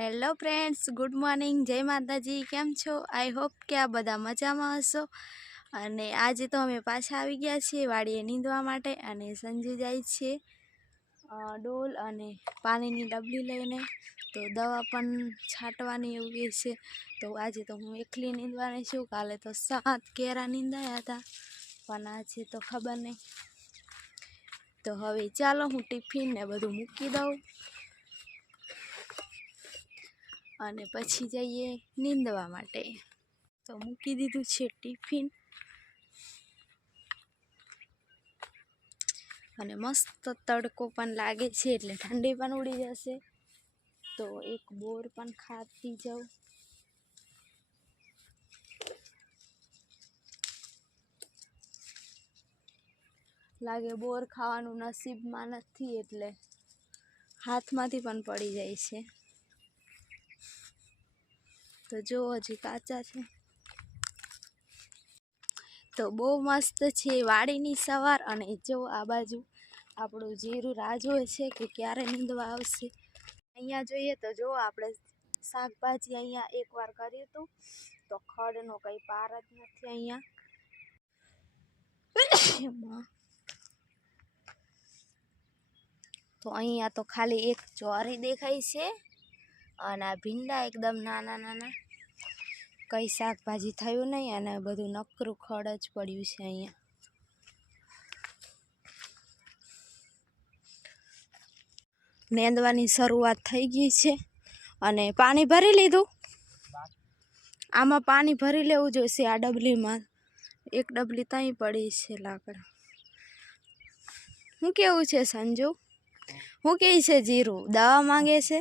Hello friends, good morning. જય માતાજી. કેમ છો? આઈ હોપ કે આ બધા મજામાં હશો. અને આજે તો અમે પાછા આવી ગયા છીએ વાડીએ નીંદવા માટે અને સંજુ જાય છે ડોલ અને પાણીની ડબલી લઈને. તો દવા પણ છાંટવાની એવું કહે છે. તો આજે તો હું એકલી નીંદવાની છું. કાલે તો સાત કેરા નીંદાયા હતા. પણ આજે તો ખબર નહીં. તો હવે ચાલો હું ટિફિન ને બધું મૂકી દઉં. અને પછી જઈએ નીંદવા માટે. તો મૂકી દીધું છે ટિફિન. અને મસ્ત તડકો પણ લાગે છે, એટલે ઠંડી પણ ઉડી જશે. તો એક બોર પણ ખાતી જાઉં. લાગે બોર ખાવાનું નસીબમાં નથી, એટલે હાથમાંથી પણ પડી જાય છે. તો જો હજી કાચા છે. તો બહુ મસ્ત છે વાડીની સવાર અને જો આ બાજુ આપણું જીરું રાહ જોવે છે કે ક્યારે નીંદવા આવશે. અહીંયા જોઈએ તો જો આપણે શાકભાજી અહીંયા એકવાર કર્યું હતું. તો ખડનો કંઈ પાર જ નથી અહીંયા. તો અહીંયા તો ખાલી એક ચોરી દેખાય છે. અને આ ભીંડા એકદમ નાના નાના. કઈ શાકભાજી થયું નહીં અને બધું નકરું ખડ જ પડ્યું છે અહીંયા. નેંદવાની શરૂઆત થઈ ગઈ છે અને પાણી ભરી લીધું. આમાં પાણી ભરી લેવું જોઈશે આ ડબલીમાં. એક ડબલી ત્યાં પડી છે લાકડા. શું કેવું છે સંજુ? શું કે છે જીરું? દવા માંગે છે?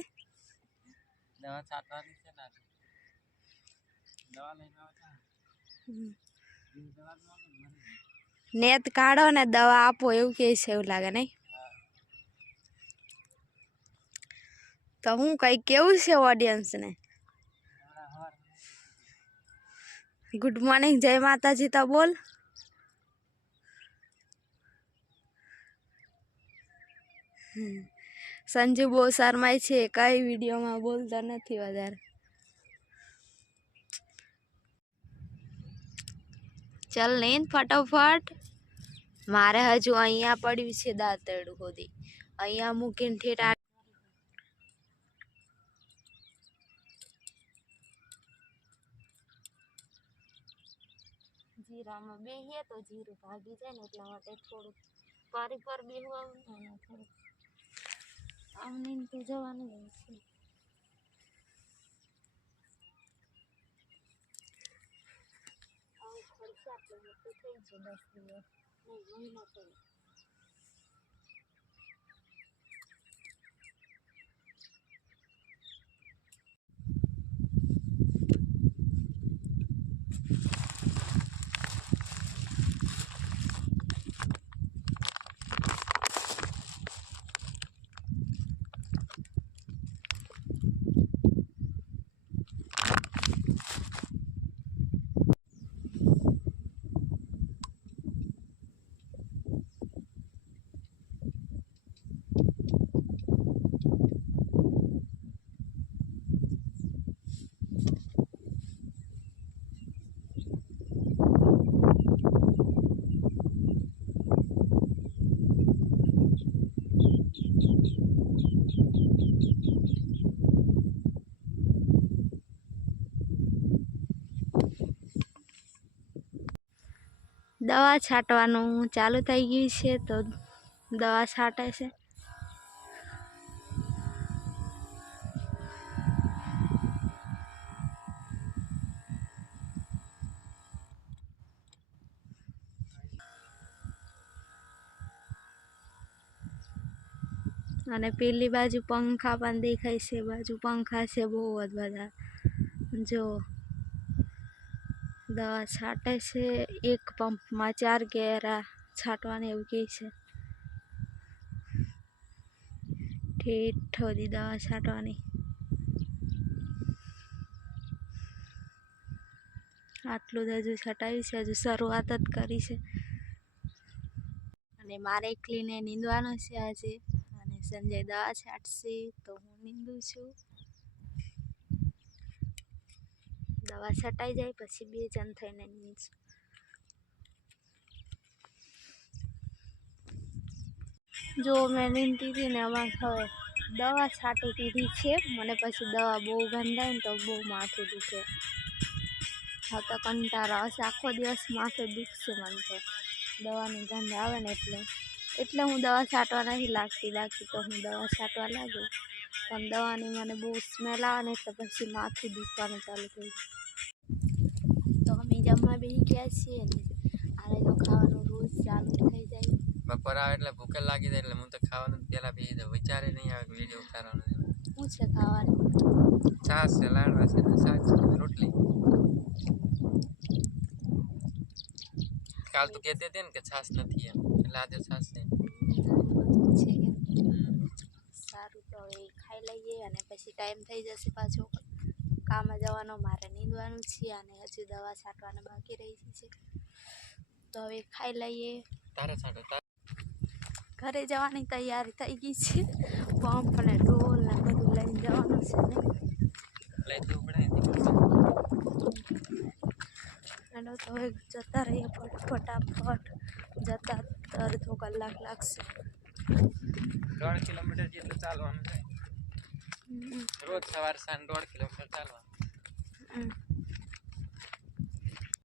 નેત કાઢો ને દવા આપો, એવું કહે છે એવું લાગે નહીં? તો હું કંઈ કેવું છે ઓડિયન્સને હમણાં હવારમાં ગુડ મોર્નિંગ જય માતાજી, તો બોલ. હમ. સંજુ બહુ શરમાય છે, કઈ વિડીયોમાં બોલતા નથી વધારે. ચાલ નહીં ફટાફટ. મારે હજુ અહીંયા પડ્યું છે દાંતરડું સુધી અહીંયા મૂકીને ઠેઠ જીરામાં બેહીએ તો જીરું ભાગી જાય ને એટલા માટે થોડુંક પારી પર બેહવાનું થોડુંક આમ તો જવાનું છે. આવું ખર્ચ આપણે મોટું થઈ જાય દસ દિવસ નહીં દવા છાંટવાનું ચાલુ થઈ ગયું છે તો દવા છાંટે છે. અને પેલી બાજુ પંખા પણ દેખાય છે, બાજુ પંખા છે બહુ જ બધા. જો, દવા છાંટે છે. એક પંપમાં ચાર કેરા છાંટવાની એવું કહે છે. ઠેઠ સુધી દવા છાંટવાની. આટલું જ હજુ છટાવી છે, હજુ શરૂઆત જ કરી છે. અને મારે એકલીને નીંદવાનું છે આજે. અને સંજય દવા છાંટશે તો હું નીંદું છું. દવા છટાઈ જાય, પછી બે જણ થઈને નીંદશું. જો મેં નીંદતી હતી ને એમાં દવા છાંટી દીધી છે, મને પછી દવા બહુ ગંધાય ને તો બહુ માથું દુખે. હા તો કંટાળો આવશે આખો દિવસ માથું દુખશે મને તો. દવાની ગંધ આવે ને એટલે. એટલે હું દવા છાંટવા નથી લાગતી લાગતી તો હું દવા છાંટવા લાગું. પણ દવાની મને બહુ સ્મેલ આવે ને એટલે પછી માથું દુખવાનું ચાલુ થઈ તો અમે જમવા બેસી ગયા છીએ ને. આને તો ખાવાનું રોજ ચાલુ થઈ જાય. બપોર આવે એટલે ભૂખે લાગી જાય એટલે હું તો ખાવાનું પેલા બેસી દઉં વિચારે નહીં આવે વીડિયો ઉતારવાનો શું છે ખાવાનું? છાશ છે લાડવા છે શાક છે રોટલી. કાલ તો કહેતી હતી ને કે છાશ નથી એમ એટલે આજે છાશ છે. કે સારું તો હવે એ ખાઈ લઈએ અને પછી ટાઈમ થઈ જશે પાછો. કામે જવાનો મારે નીંદવાનું છે અને હજુ દવા છાંટવાનું બાકી રહી છે. તો હવે ખાઈ લઈએ. તારે છાંટો ઘરે જવાની તૈયારી થઈ ગઈ છે. પંપ ને ઢોલ ને બધું લઈને જવાનું છે ને. તો હવે જતા રહીએ ફટાફટ જતા અડધો કલાક લાગશે. દોઢ કિલોમીટર જેટલું ચાલવાનું છે રોજ સવાર સાંજ દોઢ કિલોમીટર ચાલવાનું.